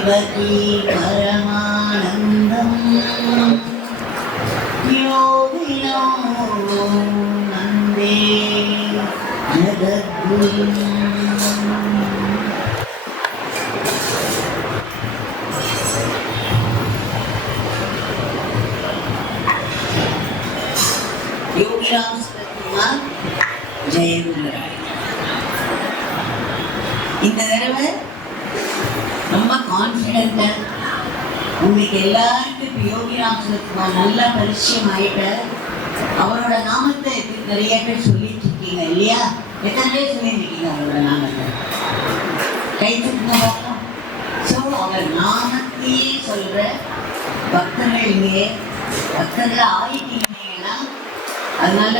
शिवकी परमानन्दं योगिनो नन्दे जगद्गुरुम् योगराम कुमार जयगुरुराय இந்த தடவை ரொம்ப கான்ஃபிடென்ட்டா உங்களுக்கு எல்லாருக்கும் யோகிராம் சுரத்குமார் நல்லா பரிச்சயம் ஆயிட்ட. அவரோட நாமத்தை நிறைய பேர் சொல்லிட்டு இருக்கீங்க இல்லையா? எத்தனை பேர் சொல்லியிருக்கீங்க அவரோட நாமத்தை? கை தூக்குங்க பார்ப்போம். ஸோ அவர் நாமத்தையே சொல்ற பக்தர்கள் இங்கே பக்தர்கள் ஆயிட்டீங்கன்னா அதனால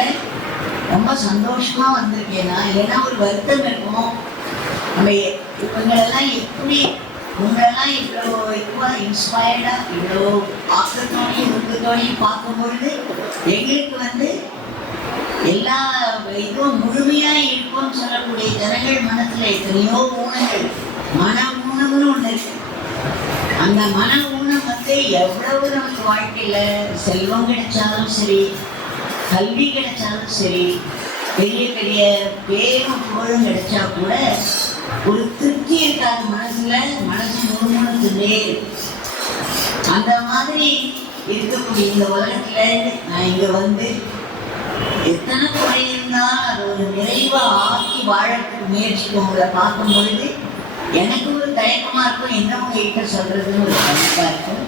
ரொம்ப சந்தோஷமா வந்திருக்கேன்னா, இல்லைன்னா ஒரு வருத்தம் இருக்கும். நம்ம இவங்களெல்லாம் எப்படி உங்களெல்லாம் இவ்வளோ இதுவாக இன்ஸ்பயர்டாக இவ்வளோ ஆக்கத்தோடையும் ஊக்கத்தோடையும் பார்க்கும்பொழுது எங்களுக்கு எல்லா இதுவும் முழுமையாக இருக்கும்னு சொல்லக்கூடிய ஜனங்கள் மனத்தில் எத்தனையோ ஊனங்கள், மன ஊனம்னு ஒன்று இருக்கு. அந்த மன ஊனம் எவ்வளவு நமக்கு வாழ்க்கையில் செல்வம் கிடைச்சாலும் சரி, கல்வி கிடைச்சாலும் சரி, பெரிய பெரிய பேரும் புகழும் கிடைச்சா கூட ஒரு திருப்தி இருக்காது மனசு முழுமுணுத்துட்டே. அந்த மாதிரி இருக்கக்கூடிய இந்த உலகத்துல நான் இங்க எத்தனை குறை இருந்தாலும் அது ஒரு நிறைவா ஆக்கி வாழறதுக்கு முயற்சிக்கும். உங்களை பார்க்கும் பொழுது எனக்கு ஒரு தயக்கமா இருக்கும், என்ன உங்ககிட்ட சொல்றதுன்னு ஒரு கண்டிப்பா இருக்கும்.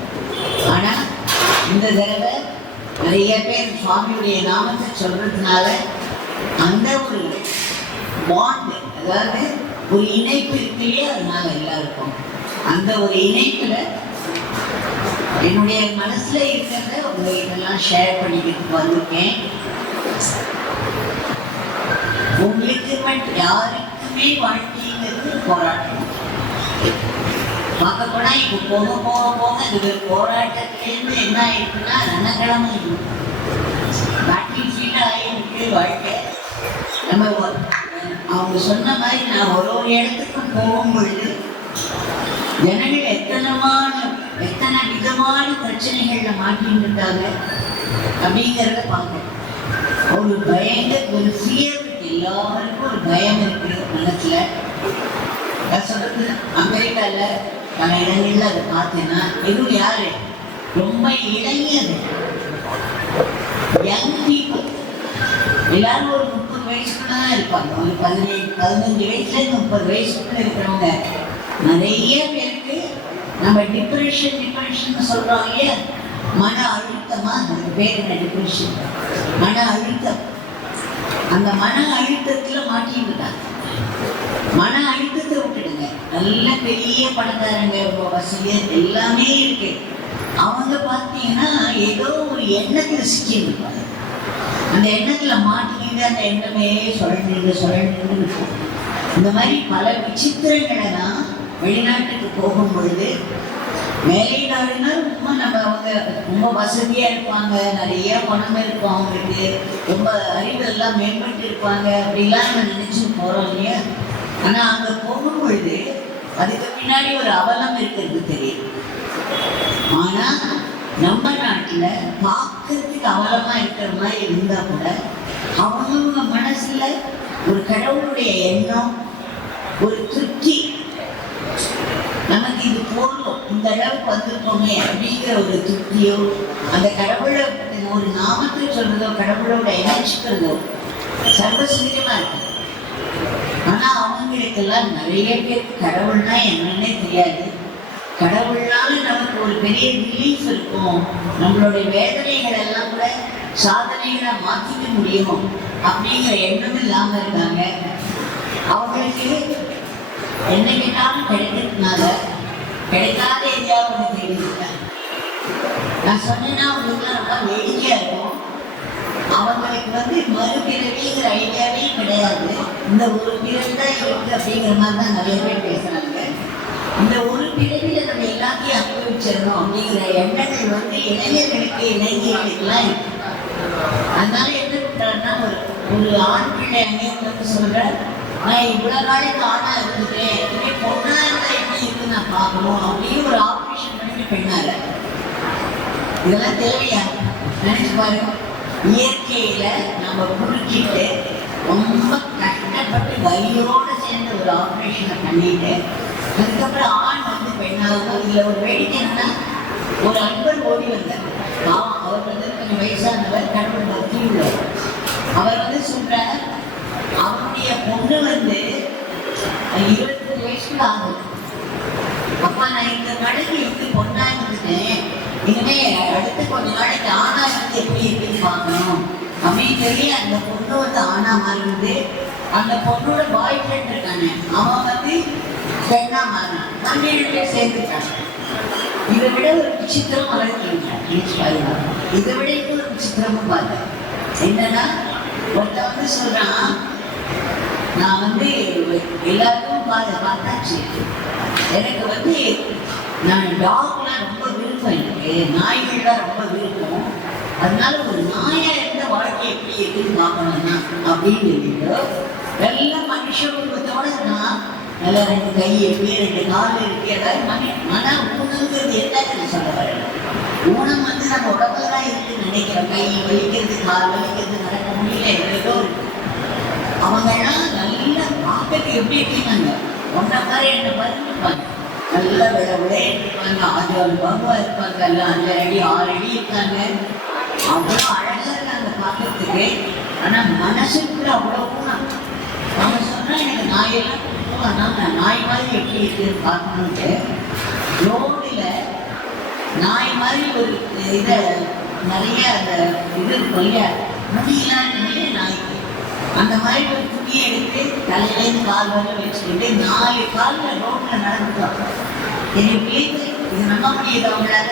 ஆனா இந்த தடவை நிறைய பேர் சுவாமியுடைய நாமத்தை சொல்றதுனால அந்த ஒரு பாண்ட், அதாவது ஒரு இணைப்பு இருக்குல்லையே, அதனால எல்லாருக்கும் அந்த ஒரு இணைப்புல என்னுடைய மனசுல இருக்கிறத உங்ககிட்டலாம் ஷேர் பண்ணிக்கிட்டு வந்திருக்கேன். உங்களுக்கு மட்டும் யாருக்குமே வாழ்க்கைங்கிறது போராட்டம். பார்க்க போனா இப்போ போக போக போக இது போராட்டத்திலேருந்து என்ன ஆயிடுச்சுன்னா ரணக்கிழமை பேட்டில் ஃபீல்ட் ஆகிருக்கு வாழ்க்கை. நம்ம அவங்க சொன்ன மாதிரி நான் ஒரு இடத்துக்கும் போகும்பொழுது ஜனங்கள் எத்தனை விதமான பிரச்சனைகள்ல மாட்டின்னு இருக்காங்க அப்படிங்கிறத பார்க்கணும். ஒரு ஒரு ஃபியர் இருக்கு, எல்லாருக்கும் ஒரு பயம் இருக்கு மனசுல. நான் சொல்றது அமெரிக்கால பல இடங்கள்ல அதை பார்த்தேன்னா எதுவும் யாரு ரொம்ப இளைஞர் யங் பீப்புள் எல்லாரும் ஒரு 30 வயசுக்குள்ள தான் இருப்பாங்க. ஒரு 15 வயசுலேருந்து 30 வயசுக்குள்ள இருக்கிறவங்க நிறைய பேருக்கு நம்ம டிப்ரெஷன் சொல்றோம் இல்லையா, மன அழுத்தமா, அதுக்கு பேர் என்ன டிப்ரெஷன், மன அழுத்தம். அந்த மன அழுத்தத்துல மாட்டிருக்காங்க. மன அழுத்தத்தை விட்டுடுங்க, நல்ல பெரிய பணக்காரங்க வசதியர் எல்லாமே இருக்கு. அவங்க பார்த்தீங்கன்னா ஏதோ ஒரு எண்ணத்துல சிக்கியிருப்பாங்க. அந்த எண்ணத்துல மாட்டிக்கிட்டு அந்த எண்ணமே சுழண்டு இருக்கும். இந்த மாதிரி பல விசித்திரங்களை தான் வெளிநாட்டுக்கு போகும் பொழுது வேலைக்காரனா அவங்க ரொம்ப வசதியா இருப்பாங்க, நிறைய பணம் இருக்கும், அவங்களுக்கு ரொம்ப அறிவெல்லாம் மேம்பட்டு இருப்பாங்க, அப்படிலாம் நம்ம நினைச்சு போறோம் இல்லையா. ஆனா அங்க போகும் பொழுது அதுக்கு பின்னாடி ஒரு அவலம் இருக்கிறது தெரியும். ஆனா நம்ம நாட்டுல பார்க்கறதுக்கு அவலமா இருக்கிற மாதிரி இருந்தா கூட அவங்க மனசுல ஒரு கடவுளுடைய எண்ணம், ஒரு திருப்தி, நமக்கு இது போதும், இந்த அளவுக்கு வந்திருக்கோமே அப்படிங்கிற ஒரு திருப்தியோ, அந்த கடவுளை ஒரு நாமத்தை சொல்றதோ, கடவுளோட இணைச்சிக்கிறதோ சர்வசுகமா இருக்கு. ஆனா அவங்களுக்கெல்லாம் நிறைய பேருக்கு கடவுள்னா என்னன்னே தெரியாது. கடவுள்னால நமக்கு ஒரு பெரிய ரிலீஃப் இருக்கும், நம்மளுடைய வேதனைகள் எல்லாம் கூட சாதனைகளை மாற்றிக்க முடியும் அப்படிங்கிற எண்ணம் இல்லாம இருக்காங்க. அவங்களுக்கு என்ன கேட்டாலும் கிடைக்கிறதுனால கிடைக்காத எதையாவது தெரிஞ்சுட்டாங்க. நான் சொன்னேன்னா அவங்களுக்குலாம் ரொம்ப வேடிக்கையா இருக்கும். அவங்களுக்கு மறுபிறவிங்கிற ஐடியாவே கிடையாது. இந்த ஒரு பிறவி தான் இருக்கு அப்படிங்கிற மாதிரி தான் நிறைய பேர் பேசுறாங்க. இந்த ஒரு பிறவில நம்ம எல்லாத்தையும் அனுபவிச்சிடணும் அப்படிங்கிற எண்ணங்கள் இளைஞர்களுக்கெல்லாம் இருக்கு. அதனால என்ன பண்றாருன்னா, ஒரு ஆண் பிள்ளை அங்கே சொல்ற நான் இவ்வளவு நாளைக்கு ஆணா இருந்துட்டேன், இனிமே பொண்ணா இருந்தா எப்படி இருக்கு நான் பார்க்கணும் அப்படின்னு ஒரு ஆப்ரேஷன் பண்ணிட்டு பெண்ணால. இதெல்லாம் தேவையா? நினைச்சு பாருங்க. இயற்கையில நம்ம குறுக்கிட்டு ரொம்ப கஷ்டப்பட்டு வலியோட சேர்ந்து ஒரு ஆப்ரேஷனை பண்ணிட்டு அதுக்கப்புறம் ஆண் வந்து பெண்ணாகும். இதுல ஒரு வேடிக்கை என்னன்னா, ஒரு அன்பர் ஓடி வந்தார். அவர் வந்து கொஞ்சம் வயசானவர், கடவுள் பக்தி உள்ளவர். அவர் வந்து சொல்றார், அவருடைய பொண்ணு வந்து 25 வயசுல ஆகுது. அப்பா நான் இந்த நாளைக்கு எப்படி பொண்ணா இருந்துட்டேன், இனிமே அடுத்து கொஞ்ச நாளைக்கு ஆணா இருந்து எப்படி இருக்குன்னு பார்க்கணும் அப்படின்னு சொல்லி அந்த பொண்ணு வந்து ஆணா மாறினது. அந்த பொண்ணோட பாய் ஃப்ரெண்ட் இருக்கானே அவன் வந்து பெண்ணா மாறினான். நம்ம 7 பேர் சேர்ந்துட்டாங்க. இதை விட ஒரு விசித்திரம் வளர்க்கிறீங்க. இதை விட ஒரு விசித்திரமும் பார்த்தேன். என்னன்னா, ஒருத்த வந்து சொல்றான், நான் வந்து எல்லாருக்கும் பார்த்தாச்சு, எனக்கு வந்து நான் டாக்லாம் ரொம்ப விருப்பம், எனக்கு நாய்கள்லாம் ரொம்ப விருப்பம், அதனால ஒரு நாயா இருந்த வாழ்க்கை எப்படி இருக்குன்னு பார்க்கணும்னா அப்படின்னு சொல்லிட்டு எல்லாம் மனுஷ உருவத்தோட நான் நல்லா 2 கை இருக்கு, 2 கால் இருக்கு, ஏதாவது மன ஊனங்கிறது என்னன்னு சொல்ல வரேன். ஊனம் வந்து நம்ம உடம்புல தான் இருக்குன்னு நினைக்கிறோம். கை வலிக்கிறது, கால் வலிக்கிறது, நடக்க முடியல, ஏதோ அவங்கெல்லாம் நல்லா பார்க்கறதுக்கு எப்படி இருக்காங்க, ஒன்றை மாதிரி என்ன மாதிரி இருப்பாங்க, நல்லா விளையாட்டு இருப்பாங்க, 6 பங்குவா இருப்பாங்க, எல்லாம் 5 அடி 6 அடி இருக்காங்க, அவ்வளோ அழகா இருக்காங்க பார்க்கறதுக்கு. ஆனா மனசுக்குள்ள அவ்வளோ ஊனம். அவங்க சொன்னா எனக்கு நாயெல்லாம் நான் நாய் மாதிரி எப்படி இருக்குன்னு பார்க்கணுன்ட்டு ரோடில் நாய் மாதிரி ஒரு இதை நிறைய அந்த இது கொல்ல முடியலாம் நாய்க்கு அந்த மாதிரி ஒரு துணியை எடுத்து தலையிலேருந்து கால் வர வச்சுக்கிட்டு 4 காலில் ரோட்டில் நடந்துட்டோம். எனக்கு இது நம்ப முடியுது அவங்களால.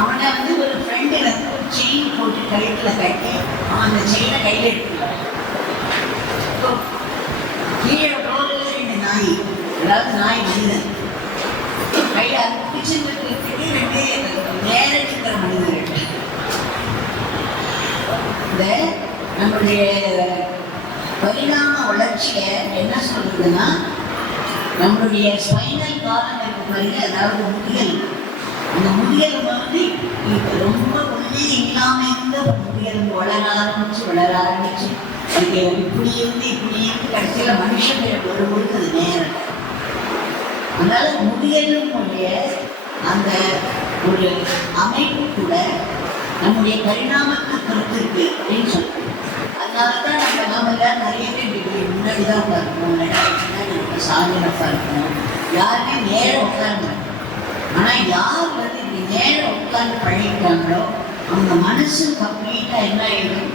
அவனை வந்து ஒரு ஃப்ரெண்டு வந்து ஒரு செயின் போட்டு கழுத்தில் கட்டி அவன் அந்த செயினை கையில் எடுத்துக்கலாம். கீழே ரோடில் 2 நாய், அதாவது நாய் மனிதன் கையில் அது பிடிச்சிருக்கிறதுக்கு 2 நேரம் இருக்கிற மனிதர்கள். இந்த நம்மளுடைய பரிணாம வளர்ச்சிய என்ன சொல்றதுன்னா, நம்மளுடைய ஸ்பைனல் காலம் இருக்கு பாருங்க, அதாவது முதுகல். அந்த முதுகல் வந்து ரொம்ப ஒன்றே இல்லாம இருந்த முதுகல் வளர ஆரம்பிச்சு அதுக்கு இப்படி இருந்து கடைசியில மனுஷன் வரும்போது அது நேரம். அதனால முதுகலுடைய அந்த ஒரு அமைப்பு கூட நம்முடைய பரிணாமத்தை பொறுத்து இருக்கு அப்படின்னு சொல்றோம். அதனாலதான் நம்ம நிறைய பேர் முன்னாடிதான் பார்க்கணும், முன்னாடி சாதனப்பா இருக்கணும், யாருமே நேரம் உட்கார மாட்டோம். ஆனா யார் வந்து இப்படி நேரம் உட்கார்ந்து பழகிட்டாங்களோ அவங்க மனசு கம்ப்ளீட்டா என்ன ஆயிடும்,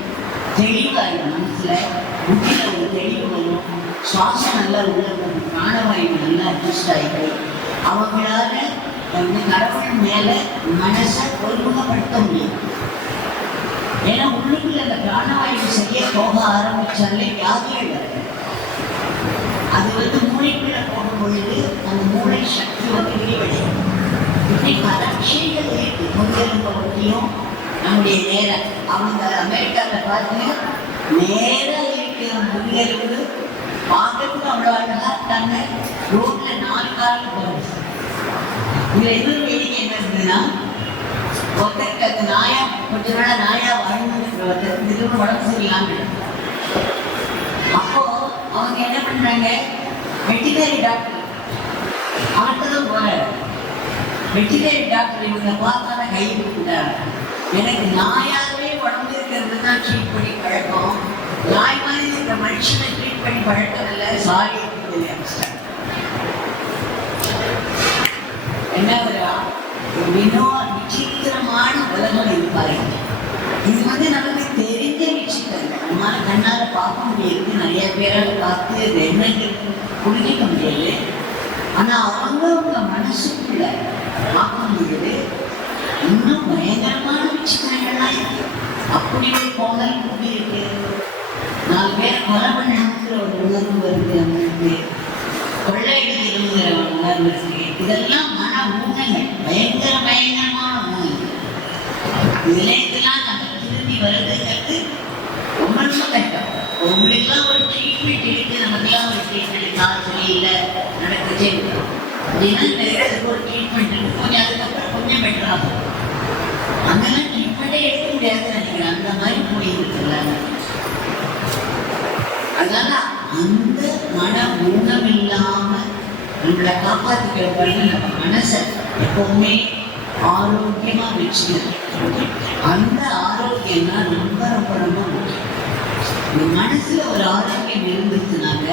தெளிவாயிடும். மனசுல புத்தியில ஒரு தெளிவு வரும், சுவாசம் நல்லா உள்ள வரும், பிராணவாயு நல்லா அட்ஜஸ்ட் ஆகிடும். அவங்களால வந்து கடவுள் மேல மனசை ஒருமுகப்படுத்த முடியும். ஏன்னா உள்ளுக்குள்ள அந்த பிராணவாயு சரியா போக ஆரம்பிச்சாலே வியாதிகள் வருது. அது வந்து மூளைக்குள்ள போகும் பொழுது அந்த மூளை சக்தி வந்து விரிவடையும். இப்படி பல விஷயங்கள் இருக்கு. முதுகெலும்பை ஒட்டியும் நம்முடைய நேரம் அவங்க அமெரிக்காவில் பார்த்து நேரம் இருக்கிற முதுகெலும்பு பார்க்கறதுக்கு அவ்வளோ அழகா இருக்காங்க. ரோட்ல 4 காலில் போகிறது. இதுல எதுவும் வேடிக்கை என்ன இருந்ததுன்னா, ஒருத்தருக்கு அந்த நாயா கொஞ்ச நாளா நாயா வாழ்ந்துருக்கிற ஒருத்தருக்கு திடீர்னு உடம்பு சரியில்லாம. அப்போ அவங்க என்ன பண்றாங்க, வெட்டினரி டாக்டர் அவர்கிட்டதான் போறாரு. வெட்டினரி டாக்டர் இவங்க பார்த்தான கை கொடுத்துட்டாரு. எனக்கு நாயாவே உடம்பு இருக்கிறது தான் ட்ரீட் பண்ணி பழக்கம், நாய் மாதிரி இருக்கிற மனுஷனை ட்ரீட் பண்ணி பழக்கம் இல்லை, சாரி என்ன ஒரு விசித்திரமான உலகம் இருப்பாருங்க. இது வந்து நமக்கு தெரிஞ்ச விஷயங்கள், நம்மளால கண்ணால பார்க்க முடியாது, நிறைய பேரால பார்த்து எண்ணங்கள் புரிஞ்சிக்க முடியாது. ஆனா அவங்க மனசுக்குள்ள பார்க்க முடியாது. இன்னும் பயங்கரமான விஷயங்கள்லாம் இருக்கு. அப்படி ஒரு போதல் கூடி இருக்கு. 4 பேரை கொலை பண்ணணுங்கிற ஒரு உணர்வு வருது, அவங்களுக்கு கொள்ளையடிக்கணுங்கிற ஒரு உணர்வு இருக்கு. இதெல்லாம் மன ஊனங்கள், பயங்கரமான ஊனங்கள். இதுலாம் நம்ம திரும்பி வருதுங்கிறது ரொம்ப ரொம்ப கஷ்டம். உங்களுக்கெல்லாம் ஒரு ட்ரீட்மெண்ட் ட்ரீட்மெண்ட் இருக்கு, நமக்கெல்லாம் ஒரு ட்ரீட்மெண்ட் காய்ச்சல் இல்லை நடக்குது அப்படின்னா அதுக்கு ஒரு ட்ரீட்மெண்ட் இருக்கு, கொஞ்சம் அதுக்கப்புறம் கொஞ்சம் பெட்டர் ஆகும். அங்கெல்லாம் ட்ரீட்மெண்ட்டே எடுக்க முடியாதுன்னு நினைக்கிறேன், அந்த மாதிரி போய் இருக்கிறாங்க. அதனால அந்த மன ஊனம் இல்லாம நம்மளை காப்பாற்றிக்கிற பாருங்க, நம்ம மனசை எப்பவுமே ஆரோக்கியமா வச்சுக்கணும். அந்த ஆரோக்கியம் தான் ரொம்ப ரொம்ப ரொம்ப முக்கியம். இந்த மனசுல ஒரு ஆரோக்கியம் இருந்துச்சுனாக்க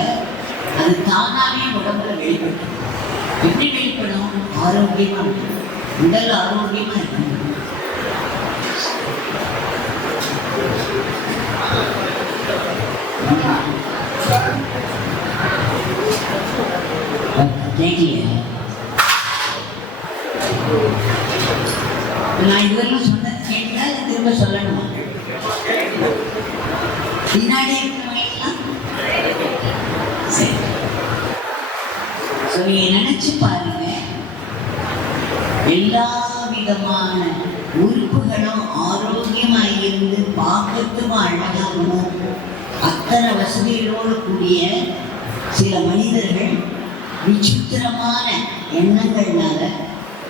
அது தானாவே உடம்புல வெளிப்படும். எப்படி வெளிப்படும்? ஆரோக்கியமா இருக்கணும், உடல் ஆரோக்கியமா இருக்கணும். நான் இதுவரையும் சொன்னது கேட்டா திரும்ப சொல்லணுமா? பின்னாடி இருக்கிறவங்கலாம் சரி. நீங்க நினைச்சு பாருங்க, எல்லா விதமான உறுப்புகளும் ஆரோக்கியமா இருந்து பார்க்கறதுக்கும் அழகாகவும் அத்தனை வசதிகளோடு கூடிய சில மனிதர்கள் விசித்திரமான எண்ணங்கள்னால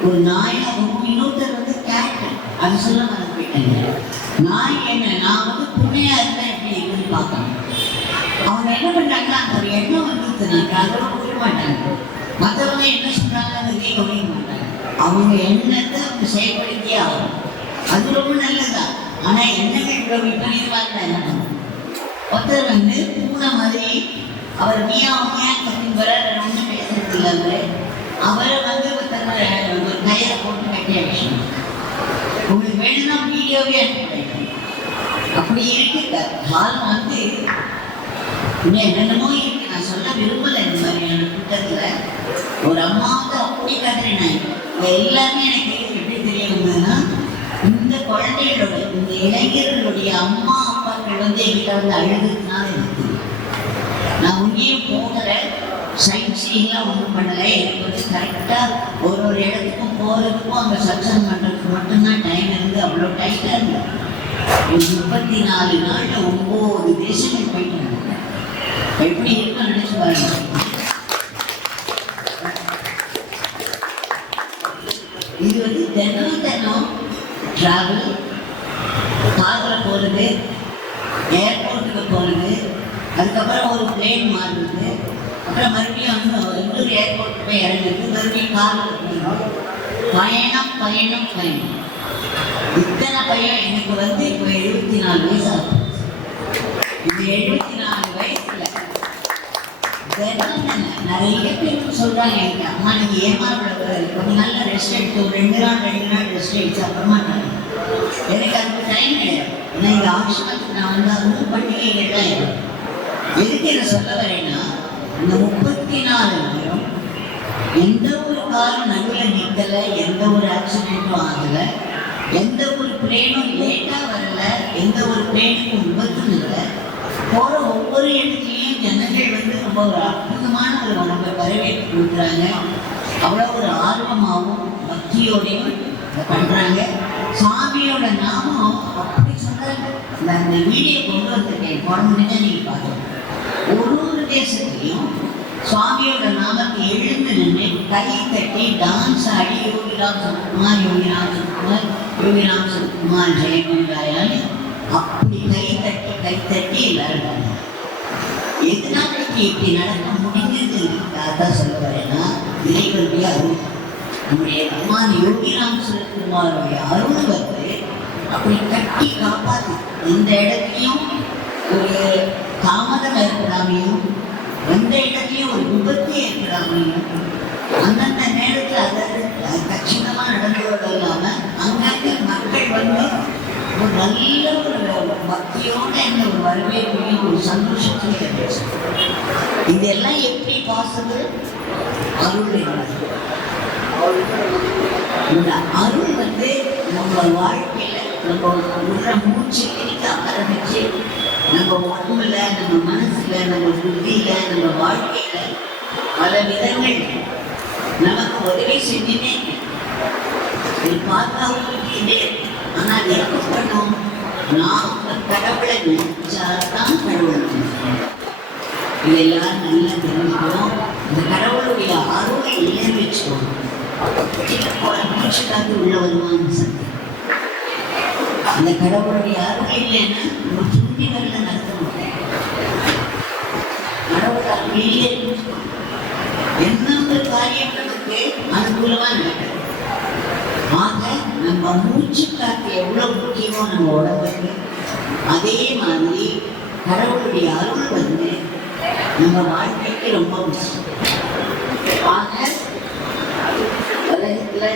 ஒரு நாயாகவும் இன்னொருத்தர் வந்து கேட்டு அது சொல்ல மறந்து போயிட்டாங்க. நாய் என்ன, நான் வந்து புண்ணையா இருந்தேன் எப்படி இருக்குன்னு பார்க்கணும். அவங்க என்ன பண்றாங்கன்னா அந்த ஒரு எண்ணம் வந்துச்சுனாக்க அதோட போயிட மாட்டாங்க. மற்றவங்க என்ன சொல்றாங்கன்னு கேட்கவே மாட்டாங்க. அவங்க எண்ணத்தை அவங்க செயல்படுத்தியே ஆகும். அது ரொம்ப நல்லதுதான். ஆனா எண்ணங்கள் இவ்வளவு விபரீதமா இருந்தா என்ன பண்ணும்? ஒருத்தர் வந்து பூனை மாதிரி அவர் மியா கத்தின் வர ஒன்றும் பேசுறது இல்லை. அவரை வந்து ஒரு கயிறை போட்டு கட்டி அடிச்சோம். உங்களுக்கு வேணும்னா வீடியோவே அனுப்பிடுறேன். அப்படி இருக்கு கால் வந்து இன்னும் என்னென்னமோ இருக்கு, நான் சொல்ல விரும்பலை. இந்த மாதிரியான கூட்டத்துல ஒரு அம்மா வந்து அப்படி கத்துறேன். எல்லாமே எனக்கு எப்படி தெரிய வந்ததுன்னா, இந்த குழந்தைகளோட இந்த இளைஞர்களுடைய அம்மா அப்பாக்கள் வந்து என்கிட்ட வந்து அழுதுனால எனக்கு நான் உண்மையும் போகிற சைட்ஸிங்லாம் ஒன்றும் பண்ணலை. எனக்கு வந்து கரெக்டாக ஒரு இடத்துக்கும் போகிறதுக்கும் அங்கே சத்சங்கம் பண்ணுறதுக்கு மட்டும்தான் டைம் இருந்து அவ்வளோ டைட்டாக இருந்தது. ஒரு 34 நாளில் 9 தேசங்கள் போயிட்டு வந்தேன். எப்படி இருக்குன்னு நினைச்சு பாருங்க. இது வந்து தினம் தினம் டிராவல், காரில் போகிறது, ஏர்போர்ட்டுக்கு போகிறது, அதுக்கப்புறம் ஒரு பிளேன் மாறுறது, அப்புறம் மறுபடியும் வந்து இன்னொரு ஏர்போர்ட் போய் இறங்குறது, மறுபடியும் காரில் போகணும். பயணம் பயணம் பயணம். இத்தனை பையன் எனக்கு வந்து இப்போ 74 வயசு ஆகும். இது 74 வயசுல நிறைய பேருக்கு சொல்றாங்க எனக்கு, அம்மா நீங்க ஏமாறக்கூடாது, கொஞ்சம் நல்ல ரெஸ்ட் எடுத்து ஒரு 2 நாள் ரெஸ்ட் எடுத்து அப்புறமா எனக்கு அதுக்கு டைம் கிடையாது. ஏன்னா இந்த ஆசிரமத்துக்கு நான் வந்து அதுவும் பண்டிகைகள் தான் இருக்கும். எதுக்கு என்ன சொல்ல வரேன்னா, இந்த 34 நேரம் எந்த ஒரு காலம் நடுவில் நிற்கலை, எந்த ஒரு ஆக்சிடென்ட்டும் ஆகலை, எந்த ஒரு பிளேனும் லேட்டாக வரல, எந்த ஒரு பிளேனுக்கும் விபத்தும் இல்லை. போகிற ஒவ்வொரு இடத்துலையும் ஜனங்கள் வந்து ரொம்ப ஒரு அற்புதமான ஒரு நம்ம வரவேற்பு கொடுக்குறாங்க. அவ்வளோ ஒரு ஆர்வமாகவும் பக்தியோடையும் பண்ணுறாங்க. சாமியோட நாமம் அப்படி சொல்கிறாங்க. அந்த வீடியோ கொண்டு வந்திருக்கேன், குழந்தைங்க நீங்கள் பார்க்கணும். ஒரு தேசத்துலையும் சுவாமியோட நாமத்தை எழுந்து நின்று கை தட்டி டான்ஸ் ஆடி யோகிராம் சத்குமார் யோகிராம் சத்குமார் யோகிராம் சத்குமார் ஜெயகுண்டாயான்னு அப்படி கை தட்டி எல்லாரும் எதனால இப்படி நடக்க முடிஞ்சது தான் சொல்ல வரேன்னா, இறைவனுடைய அருள், நம்முடைய பகவான் யோகிராம் சத்குமாரோடைய அருள் வந்து அப்படி கட்டி காப்பாற்று. எந்த இடத்துலையும் ஒரு தாமதம் ஏற்படாமையும், எந்த இடத்துலையும் ஒரு விபத்து ஏற்படாமையும், அந்தந்த நேரத்தில் அதாவது கச்சிதமாக நடந்ததோடு இல்லாமல் அங்கங்கே மக்கள் வந்து ஒரு நல்ல ஒரு பக்தியோட இந்த ஒரு வரவேற்பையும் ஒரு சந்தோஷத்தையும் கிடைச்சு. இதெல்லாம் எப்படி பாசிபிள்? அருள் என்பது. இந்த அருள் வந்து நம்ம வாழ்க்கையில் நம்ம உள்ள மூச்சு கிழிக்க ஆரம்பிச்சு நம்ம உடம்புல, நம்ம மனசுல, நம்ம புத்தியில, நம்ம வாழ்க்கையில பல விதங்கள் நமக்கு உதவி செஞ்சுட்டே பாதுகாப்பு. ஆனால் அது எப்போ பண்ணும்? நாம் கடவுளை நினைச்சாதான் கடவுளை. இதெல்லாம் நல்லா தெரிஞ்சுக்கணும். இந்த கடவுளுடைய அருளை இல்லைன்னு வச்சுக்கணும். மூச்சு காத்து உள்ள வருவான்னு சொல்லி அந்த கடவுளுடைய அருள் இல்லைன்னா நம்ம சுண்டி வரல நடத்த முடியும். கடவுள் அருளிலே எந்த ஒரு காரியம் நமக்கு அனுகூலமா நடக்குது. ஆக நம்ம மூச்சு காத்து எவ்வளவு முக்கியமோ நம்ம உடம்புக்கு, அதே மாதிரி கடவுளுடைய அருள் வந்து நம்ம வாழ்க்கைக்கு ரொம்ப முக்கியம். ஆக உலகத்துல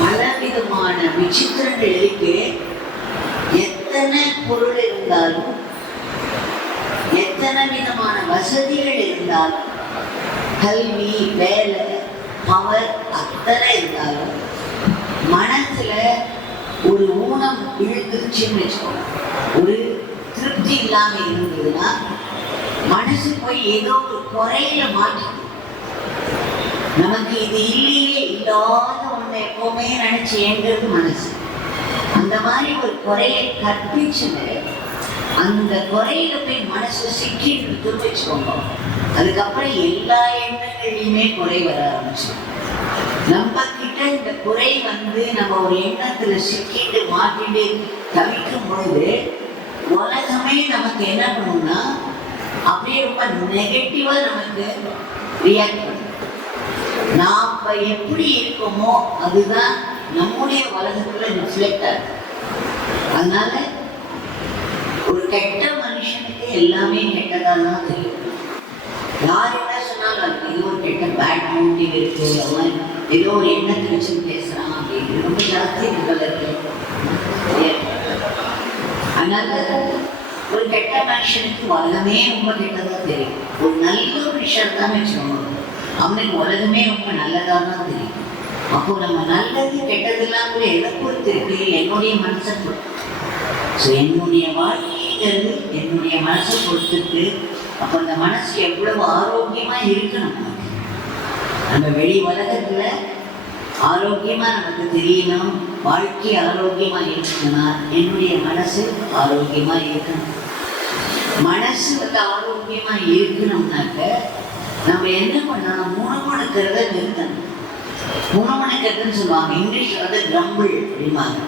பலவிதமான விசித்திரங்கள் இருக்கு. எத்தனை பொருள் இருந்தாலும், எத்தனை விதமான வசதிகள் இருந்தாலும், கல்வி, வேலை, பவர் அத்தனை இருந்தாலும், மனசுல ஒரு ஊனம் இழுத்துச்சுன்னு வச்சுக்கோங்க, ஒரு திருப்தி இல்லாம இருந்ததுன்னா மனசு போய் ஏதோ ஒரு குறையில மாற்றிக்கும். நமக்கு இது இல்லையே, இல்லாத ஒண்ணு எப்பவுமே நினைச்சு ஏங்கிறது மனசு. அந்த மாதிரி ஒரு குறையை கற்பிச்சுன்னு அந்த குறையில போய் மனசு சிக்கிட்டு வச்சுக்கோங்க. அதுக்கப்புறம் எல்லா எண்ணங்களையுமே குறை வர ஆரம்பிச்சு. நம்ம கிட்ட இந்த குறை வந்து நம்ம ஒரு எண்ணத்துல சிக்கிட்டு மாட்டிட்டு தவிக்கும் பொழுது உலகமே நமக்கு என்ன பண்ணும்னா அப்படியே ரொம்ப நெகட்டிவா நமக்கு ரியாக்ட் பண்ணும். நாம எப்படி இருக்கோமோ அதுதான் நம்முடைய உலகத்துல ரிஃப்ளெக்ட் ஆகுது. அதனால ஒரு கெட்ட மனுஷனுக்கு எல்லாமே கெட்டதா தான் தெரியும். யார் என்ன சொன்னாலும் ஏதோ ஒரு கெட்ட பேட் மோட்டிவ் இருக்கு, அவன் ஏதோ ஒரு எண்ணத்தை வச்சு பேசுறான் அப்படின்னு ரொம்ப ஜாஸ்தி இருக்கு. அதனால ஒரு கெட்ட மனுஷனுக்கு உலகமே ரொம்ப கெட்டதா தெரியும். ஒரு நல்ல மனுஷன் தான் வச்சுக்கோங்க, அவனுக்கு உலகமே ரொம்ப நல்லதா தான் தெரியும். அப்போ நம்ம நல்லது கெட்டதெல்லாம் கூட எதை பொறுத்து இருக்கு? என்னுடைய மனசை பொறுத்து. ஸோ என்னுடைய வாழ்க்கைங்கிறது என்னுடைய மனசை பொறுத்துட்டு, அப்போ அந்த மனசு எவ்வளவு ஆரோக்கியமா இருக்கணும். நம்ம வெளி உலகத்துல ஆரோக்கியமா நமக்கு தெரியணும். வாழ்க்கை ஆரோக்கியமா இருக்கணும்னா என்னுடைய மனசு ஆரோக்கியமா இருக்கணும். மனசு வந்து ஆரோக்கியமா இருக்கணும்னாக்க நம்ம என்ன பண்ணணும்? முணுமுணுக்கிறத நிறுத்தணும். முணுமுணுக்கிறதுன்னு சொல்லுவாங்க, இங்கிலீஷ்ல வந்து கிரம்பிள் அப்படிம்பாங்க.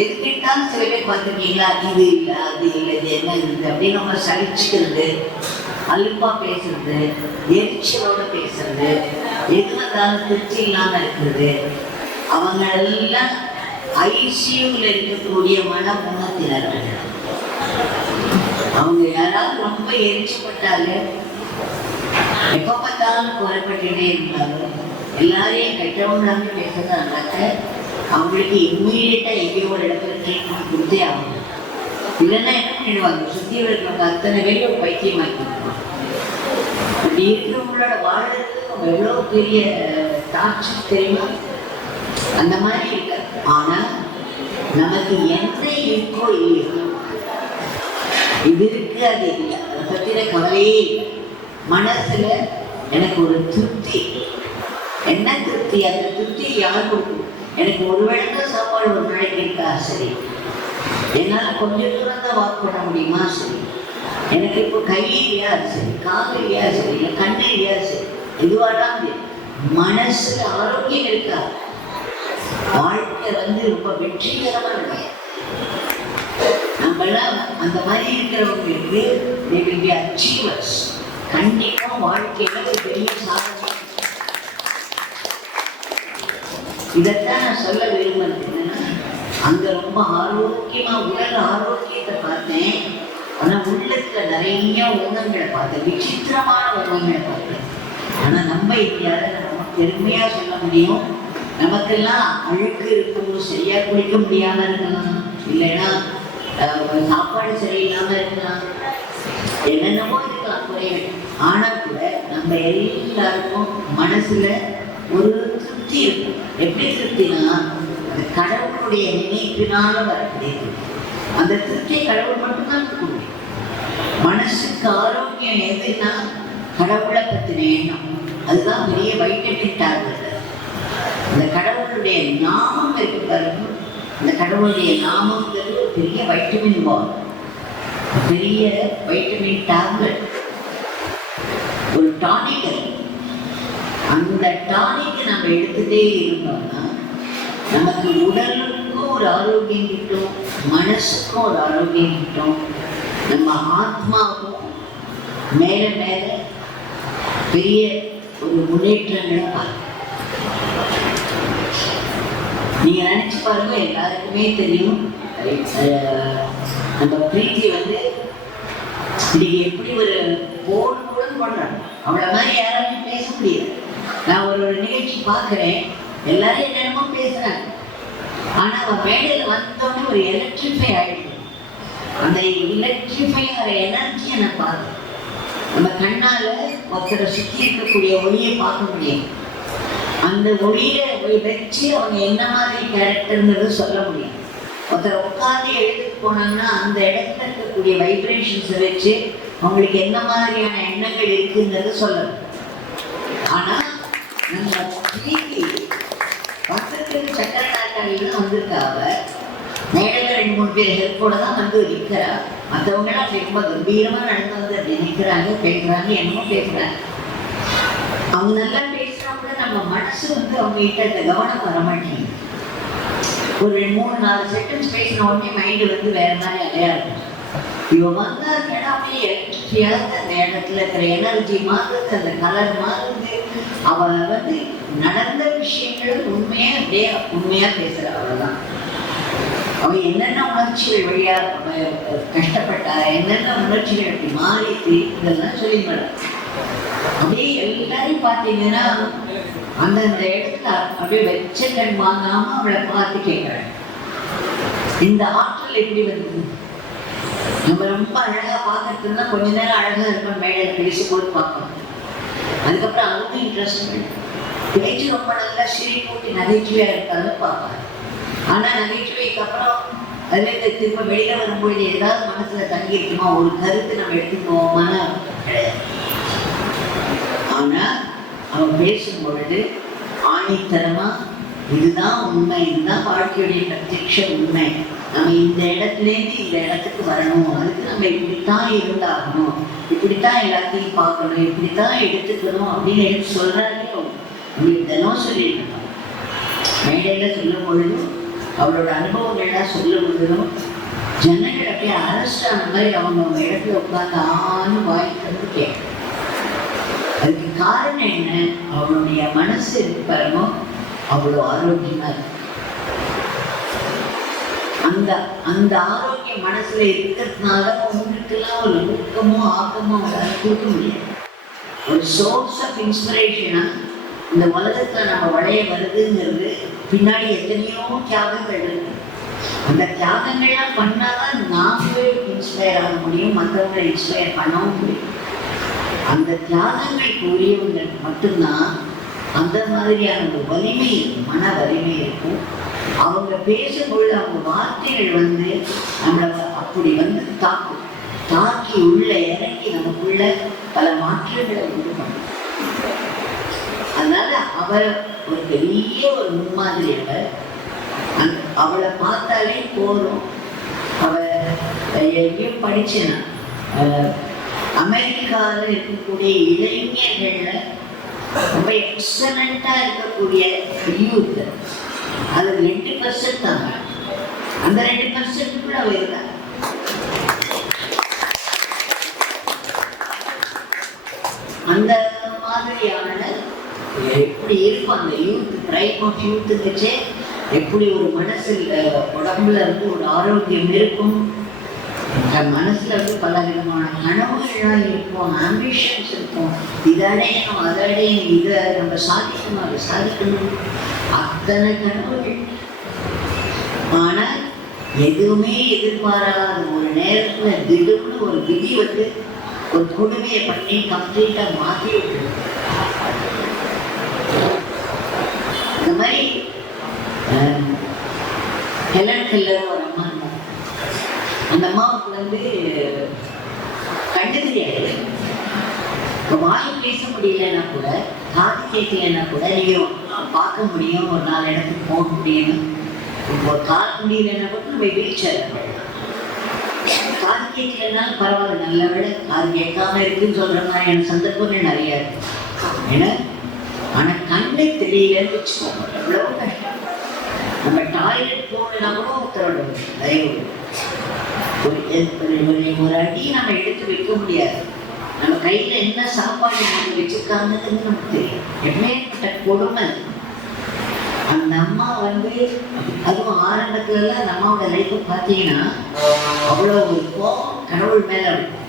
எதுக்கிட்டாலும் சில பேர் பார்த்துருக்கீங்களா, இது இல்லை அது இல்லை இது என்ன இருக்குது அப்படின்னு நம்ம சலிச்சுக்கிறது, அலுப்பா பேசுறது, எரிச்சலோட பேசுறது, எது வந்தாலும் திருச்சி இல்லாம இருக்கிறது. அவங்க எல்லாம் ஐசியூல இருக்கக்கூடிய மன உணர்த்தினர்கள். அவங்க யாராவது ரொம்ப எரிச்சப்பட்டாலே, எப்ப பார்த்தாலும் குறைப்பட்டுட்டே இருந்தாலும், எல்லாரையும் கெட்டவங்களாக பேசுறதுனாக்க அவங்களுக்கு இம்மீடியட்டா எங்கேயோ ஒரு இடத்துல ட்ரீட்மெண்ட் கொடுத்தே ஆகணும். இல்லைன்னா என்ன பண்ணிடுவாங்க, சுத்தி இருக்கிறவங்க அத்தனை பேரும் ஒரு பைத்தியமாக்கிடுவாங்க. அப்படி இருக்கிறவங்களோட வாழ்றது எவ்வளவு பெரிய டார்ச்சர் தெரியுமா? அந்த மாதிரி இருக்க. ஆனா நமக்கு என்ன இருக்கோ இல்லையோ, இது இருக்கு அது இல்லை, அதை பத்தின கவலையே இல்லை. மனசுல எனக்கு ஒரு திருப்தி. என்ன திருப்தி? அந்த திருப்தி யார் கொடுக்கும்? எனக்கு ஒரு வேளை சாப்பாடு ஒரு நாளைக்கு இருக்கா, சரி. என்னால கொஞ்சம் தூரம் தான் வாக் பண்ண முடியுமா, சரி. எனக்கு இப்போ கை இல்லையா, சரி. காது இல்லையா, சரி. இல்லை கண்ணு இல்லையா, சரி. இதுவாதான் மனசுல ஆரோக்கியம் இருக்கா, வாழ்க்கை வந்து ரொம்ப வெற்றிகரமா இருக்கு. நம்மளாம் அந்த மாதிரி இருக்கிறவங்களுக்கு they will be achievers. கண்டிப்பா வாழ்க்கையில ஒரு பெரிய சாதனை. இதைத்தான் நான் சொல்ல விரும்புறது என்னன்னா, அங்க ரொம்ப ஆரோக்கியமா உடல் ஆரோக்கியத்தை பார்த்தேன். ஆனா உள்ளத்துல நிறைய ஊனங்களை பார்த்தேன், விசித்திரமான ஊனங்களை பார்த்தேன். ஆனா நம்ம இந்தியாவில நம்ம பெருமையா சொல்ல முடியும், நமக்கெல்லாம் அழுக்கு இருக்கும், சரியா குடிக்க முடியாம இருக்கலாம், இல்லைன்னா சாப்பாடு சரியில்லாம இருக்கலாம், என்னென்னமோ இருக்கலாம் குறைகள். ஆனா கூட நம்ம எல்லாருக்கும் மனசுல ஒரு திருப்தி இருக்கும். எப்படி திருப்தினா, அந்த கடவுளுடைய நினைப்பினால வரக்கூடியது. அந்த திருப்தியை கடவுள் மட்டும்தான் கொடுக்க முடியும். மனசுக்கு ஆரோக்கியம் எதுனா கடவுளை பத்தின எண்ணம். அதுதான் பெரிய வைட்டமின் டேப்லெட். அந்த கடவுளுடைய நாமம் இருக்கிறது. அந்த கடவுளுடைய நாமங்கிறது பெரிய வைட்டமின் பால், பெரிய வைட்டமின் டேப்லெட். ஒரு டானிக். அந்த டானிக் நம்ம எடுத்துட்டே இருந்தோம்னா நமக்கு உடலுக்கும் ஒரு ஆரோக்கியம் கிட்டும், மனசுக்கும் ஒரு ஆரோக்கியம் கிட்டும், நம்ம ஆத்மாவுக்கும் மேல மேல பெரிய ஒரு முன்னேற்றங்களை பார்க்கும். நீங்க நினைச்சு பாருங்க, எல்லாருக்குமே தெரியும் நம்ம பிரீத்தி வந்து இன்னைக்கு எப்படி ஒரு போன் கூட பண்றாங்க. அவளை மாதிரி யாராலையும் பேச முடியாது. நான் ஒரு நிகழ்ச்சி பார்க்கிறேன், எல்லாரும் என்னென்னமோ பேசுறாங்க. ஆனா அவன் மேடையில் வந்தோடனே ஒரு எலக்ட்ரிஃபை ஆயிடுது. அந்த எலக்ட்ரிஃபை ஆகிற எனர்ஜியை நான் பார்க்கிறேன். நம்ம கண்ணால ஒருத்தரை சுற்றி இருக்கக்கூடிய ஒளியை பார்க்க முடியும். அந்த ஒளியை வச்சு அவங்க என்ன மாதிரி கேரக்டர்ங்கிறது சொல்ல முடியும். ஒருத்தரை உட்காந்து எழுதிட்டு போனாங்கன்னா அந்த இடத்துல இருக்கக்கூடிய வைப்ரேஷன்ஸை வச்சு அவங்களுக்கு என்ன மாதிரியான எண்ணங்கள் இருக்குங்கிறது சொல்லணும். ஆனா நம்ம பக்கத்துக்கு சக்கர நாற்காலிகள் வந்திருக்காவ, மேடையில் 2-3 பேர் ஹெல்ப்போட தான் வந்து நிற்கிறா. மற்றவங்களாம் ரொம்ப கம்பீரமா நடந்து வந்து அப்படி நிற்கிறாங்க, பேசுறாங்க, என்னமோ பேசுறாங்க. அவங்க நல்லா பேசுறா கூட நம்ம மனசு வந்து அவங்க கிட்ட அந்த கவனம் வர மாட்டேங்குது. ஒரு 3-4 செகண்ட்ஸ் பேசின உடனே மைண்டு வந்து வேற மாதிரி அலையா இருக்கும். இவன் வந்தா அப்படியே எலக்ட்ரிசியாக அந்த இடத்துல இருக்கிற எனர்ஜி மாறுது, அந்த கலர் மாறுது. அவளை வந்து நடந்த விஷயங்கள் உண்மையா பேசுற. அவ்வளவுதான். அவன் என்னென்ன உணர்ச்சிகள் வழியா கஷ்டப்பட்டா, என்னென்ன உணர்ச்சிகள் அப்படி மாறிட்டு, இதெல்லாம் சொல்லிடுறான். அப்படியே எல்லாரையும் பார்த்தீங்கன்னா அந்தந்த இடத்துல அப்படியே வெச்ச கண் வாங்காம அவளை பார்த்து கேட்கிறாள், இந்த ஆற்றல் எப்படி வந்தது? நம்ம ரொம்ப அழகா பார்க்கறதுன்னா கொஞ்ச நேரம் அழகா இருப்போம், மேடையில் பேசும்போது பார்ப்போம். அதுக்கப்புறம் அவங்க இன்ட்ரெஸ்ட் பேச்சு ரொம்ப நல்லா சிரிப்பூட்டி நகைச்சுவையா இருக்காது பார்ப்பாங்க. ஆனா நகைச்சுவைக்கு அப்புறம் அதுல திரும்ப வெளியில வரும்பொழுது ஏதாவது மனசுல தங்கி இருக்குமா, ஒரு கருத்து நம்ம எடுத்துக்குவோமான கிடையாது. ஆனா அவன் பேசும் பொழுது ஆணித்தரமா இதுதான் உண்மை, இதுதான் வாழ்க்கையுடைய பிரத்யட்ச உண்மை, நம்ம இந்த இடத்துலேருந்து இந்த இடத்துக்கு வரணும், அதுக்கு நம்ம இப்படித்தான் இருந்தாகணும், இப்படித்தான் எல்லாத்தையும் பார்க்கணும், இப்படித்தான் எடுத்துக்கணும் அப்படின்னு எடுத்து சொல்றாங்க. உங்களுக்கு தினம் சொல்லியிருக்கோம். மேடையில சொல்லும் பொழுதும் அவளோட அனுபவங்கள்லாம் சொல்லும் பொழுதும் ஜனங்கள் அப்படியே அரெஸ்ட் ஆன மாதிரி அவங்க இடத்துல உட்காந்து ஆன்னு வாய்ப்பு கேட்க. அதுக்கு காரணம் என்ன? அவளுடைய மனசு இருக்கு பாருங்க, அவ்வளோ ஆரோக்கியமா இருக்கு. அந்த ஆரோக்கிய மனசுல இருக்கிறதுனால உங்களுக்கெல்லாம் ஒரு ஊக்கமோ ஆக்கமோ அவங்களால கொடுக்க முடியாது. ஒரு சோர்ஸ் ஆஃப் இன்ஸ்பிரேஷனா இந்த உலகத்துல நம்ம வளைய வருதுங்கிறது பின்னாடி எத்தனையோ தியாகங்கள் இருக்கு. அந்த தியாகங்கள்லாம் பண்ணாதான் நாமளே இன்ஸ்பயர் ஆக முடியும், மற்றவங்களை இன்ஸ்பயர் பண்ணவும் முடியும். அந்த தியாகங்களுக்கு உரியவங்களுக்கு மட்டும்தான் அந்த மாதிரியான ஒரு வலிமை இருக்கும், மன வலிமை இருக்கும். அவங்க பேசும்பொழுது அவங்க வார்த்தைகள் வந்து நம்மளை அப்படி வந்து தாக்கி உள்ள இறங்கி நமக்குள்ள பல மாற்றங்களை உண்டு பண்ணும். அதனால அவள் ஒரு பெரிய ஒரு முன்மாதிரி. அவளை பார்த்தாலே போறோம். அவள் எங்கேயும் படிச்சேன்னா அமெரிக்காவில் இருக்கக்கூடிய இளைஞர்கள்ல ரொம்ப எக்ஸலண்டா இருக்கக்கூடிய யூத் அது 2% தாங்க. அந்த 2% கூட அவ இருக்காங்க. அந்த மாதிரியான எப்படி இருக்கும் அந்த யூத், பிரைம் ஆஃப் யூத்து வச்சு எப்படி ஒரு மனசுல உடம்புல இருந்து ஒரு ஆரோக்கியம் இருக்கும், மனசுல வந்து பல விதமான கனவுகள்லாம் இருக்கும், ஆம்பிஷன்ஸ் இருக்கும். இதை அடையணும், அதை அடையணும், இதை நம்ம சாதிக்கணும், அதை சாதிக்கணும், அத்தனை கனவுகள். ஆனா எதுவுமே எதிர்பாராத ஒரு நேரத்துல திடீர்னு ஒரு விதி வந்து ஒரு கொடுமையை பண்ணி கம்ப்ளீட்டா மாற்றி விட்டுருது. இந்த மாதிரி ஹெலன் கெல்லர் ஒரு அம்மா இருந்தாங்க. அந்த அம்மாவுக்கு வந்து கண்டு தெரியாது. இப்போ வாய் பேச முடியலன்னா கூட, காது கேட்கலன்னா கூட நீங்கள் பார்க்க முடியும், ஒரு 4 இடத்துக்கு போக முடியும். இப்போ காது முடியலன்னா கூட நம்ம வீல் சேர் காது கேட்கலனாலும் பரவாயில்ல, நல்ல வேலை காது கேட்காம இருக்குன்னு சொல்ற மாதிரியான சந்தர்ப்பங்கள் நிறைய இருக்கு. ஏன்னா ஆனா கண்ணை தெரியலன்னு வச்சுக்கோங்க, எவ்வளவு கஷ்டம். நம்ம டாய்லெட் போகணும்னா கூட ஒருத்தரோட தயவு, ஒரு அடி நம்ம எடுத்து வைக்க முடியாது. நம்ம கையில என்ன சாப்பாடு நம்ம வச்சிருக்காங்கன்னு நமக்கு தெரியும். எப்பேற்பட்ட கொடுமை. அந்த அம்மா அதுவும் ஆரம்பத்துலலாம் அந்த அம்மாவோட லைஃப்பை பார்த்தீங்கன்னா அவ்வளோ ஒரு கோபம் கடவுள் மேலே இருக்கும்.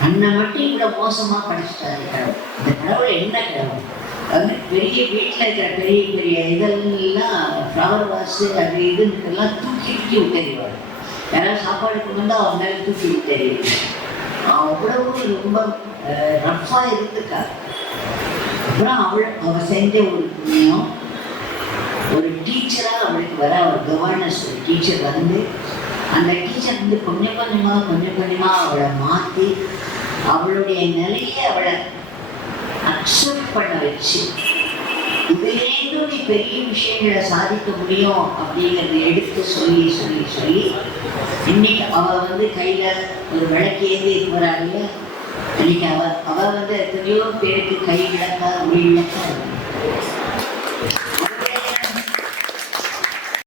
தன்னை மட்டும் இவ்வளோ மோசமாக படிச்சுட்டாரு கடவுள். இந்த கடவுள் என்ன கடவுள்? பெரிய வீட்டில் இருக்கிற பெரிய பெரிய இதெல்லாம் ஃப்ளவர் வாஷு அது இதுன்னுக்கெல்லாம் தூக்கி தூக்கி விட்டறிவார். யாராவது சாப்பாடு கொண்டு வந்து அவன் மேலே தூக்கி விட்டறிவார். அவ்வளவு ரொம்ப ரஃப்பாக இருந்திருக்காரு. அப்புறம் அவள் செஞ்ச ஒரு புண்ணியம், ஒரு டீச்சராக அவளுக்கு வர, அவர் கவர்னன்ஸ் ஒரு டீச்சர் அந்த டீச்சர் கொஞ்சம் கொஞ்சமாக அவளை மாற்றி அவளுடைய நிலையை அவளை அக்செப்ட் பண்ண வச்சு, இதுலேருந்து நீ பெரிய விஷயங்களை சாதிக்க முடியும் அப்படிங்கிறத எடுத்து சொல்லி சொல்லி சொல்லி இன்னைக்கு அவள் கையில் ஒரு விளக்கு ஏந்தி இருக்கிறாங்க. இன்னைக்கு அவள் எத்தனையோ பேருக்கு கை விளக்கா ஒளி விளக்கா இருக்கு.